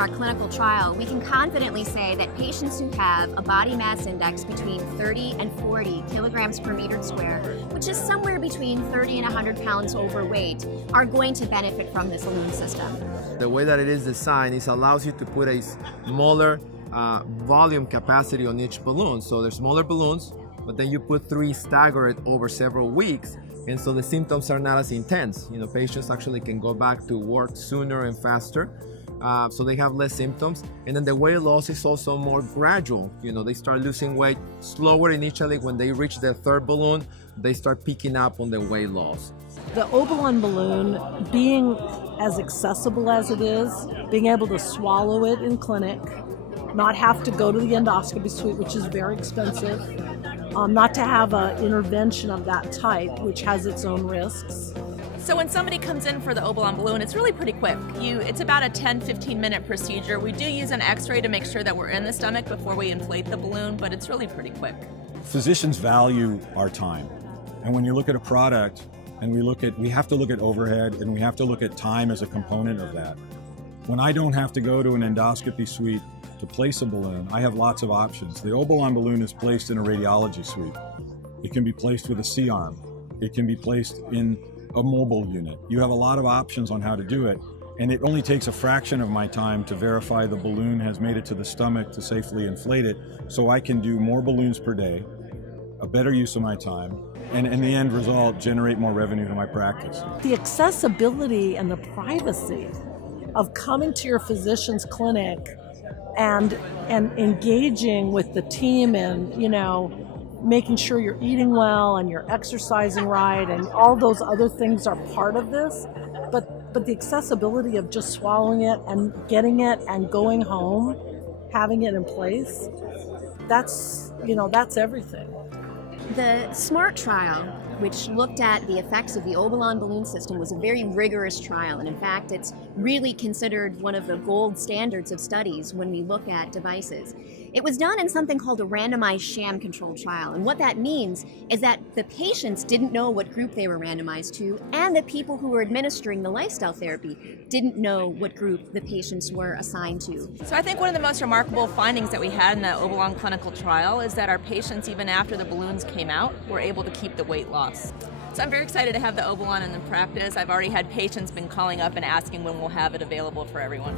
our clinical trial, we can confidently say that patients who have a body mass index between 30 and 40 kilograms per meter square, which is somewhere between 30 and 100 pounds overweight, are going to benefit from this balloon system. The way that it is designed, it allows you to put a smaller volume capacity on each balloon. So there's smaller balloons, but then you put 3 staggered over several weeks, and so the symptoms are not as intense. You know, patients actually can go back to work sooner and faster, so they have less symptoms. And then the weight loss is also more gradual. You know, they start losing weight slower initially. When they reach their 3rd balloon, they start picking up on the weight loss. The Obalon balloon, being as accessible as it is, being able to swallow it in clinic, not have to go to the endoscopy suite, which is very expensive, not to have an intervention of that type, which has its own risks. So when somebody comes in for the Obalon balloon, it's really pretty quick. It's about a 10-15 minute procedure. We do use an x-ray to make sure that we're in the stomach before we inflate the balloon, but it's really pretty quick. Physicians value our time. And when you look at a product, and we have to look at overhead, and we have to look at time as a component of that. When I don't have to go to an endoscopy suite to place a balloon, I have lots of options. The Obalon balloon is placed in a radiology suite. It can be placed with a C-arm. It can be placed in a mobile unit. You have a lot of options on how to do it, and it only takes a fraction of my time to verify the balloon has made it to the stomach to safely inflate it, so I can do more balloons per day, a better use of my time, and in the end result, generate more revenue to my practice. The accessibility and the privacy of coming to your physician's clinic and engaging with the team and, you know, making sure you're eating well and you're exercising right and all those other things are part of this. But the accessibility of just swallowing it and getting it and going home, having it in place, that's everything. The SMART trial, which looked at the effects of the Obalon balloon system, was a very rigorous trial, and in fact it's really considered one of the gold standards of studies when we look at devices. It was done in something called a randomized sham control trial, and what that means is that the patients didn't know what group they were randomized to, and the people who were administering the lifestyle therapy didn't know what group the patients were assigned to. So I think one of the most remarkable findings that we had in the Obalon clinical trial is that our patients, even after the balloons came out, were able to keep the weight loss. So I'm very excited to have the Obalon in the practice. I've already had patients been calling up and asking when we'll have it available for everyone.